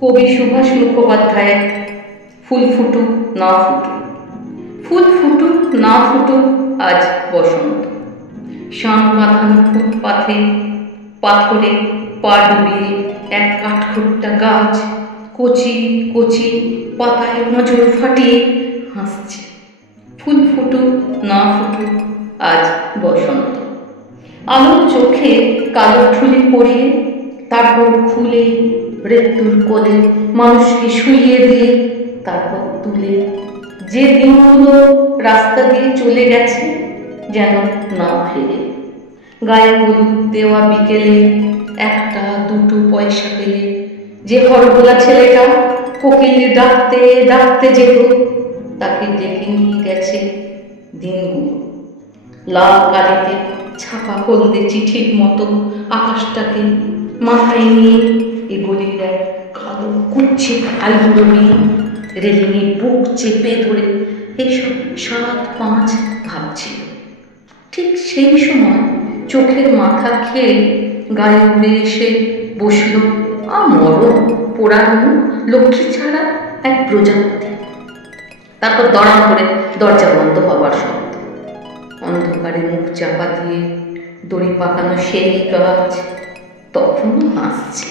কবি সুভাষ মুখোপাধ্যায়ের ফুল ফুটুক না ফুটুক। ফুল ফুটুক না ফুটুক আজ বসন্ত। শান বাঁধানো ফুটপাথে পাথরে পা ডুবিয়ে এক কাঠখোট্টা গাছ কচি কচি পাতায় নজর ফাটিয়ে হাসছে। ফুল ফুটুক না ফুটুক আজ বসন্ত। আলোর চোখে কালো ঠুলি পরিয়ে, তারপর খুলে মৃত্যুর কোলে মানুষকে শুইয়ে দিয়ে, তারপর তুলে যে দিনগুলো রাস্তা দিয়ে চলে গেছে যেন না ফেরে। গায়ে হলুদ দেওয়া বিকেলে একটা দুটো পয়সা পেলে যে হরগোলা ছেলেটা কোকিল ডাকতে ডাকতে যেত, তাকে ডেকে নিয়ে গেছে দিনগুলো। লাল কালিতে ছাপা হলদে চিঠির মতো আকাশটাকে মাথায় নিয়ে এগোলির এক কালো কুচ্ছে আইগুলো নিয়ে রেলিংয়ে বুক চেপে ধরে এইসব 7-5 ভাবছিল। ঠিক সেই সময় চোখের মাথা খেয়ে গায়ে উড়ে এসে বসল মরণ পোড়ানো লক্ষ্মী ছাড়া এক প্রজাপতি। তারপর দড়াম করে দরজা বন্ধ হবার শব্দ। অন্ধকারে মুখ চাপা দিয়ে দড়ি পাকানো সেই গাছ তখনও হাসছে।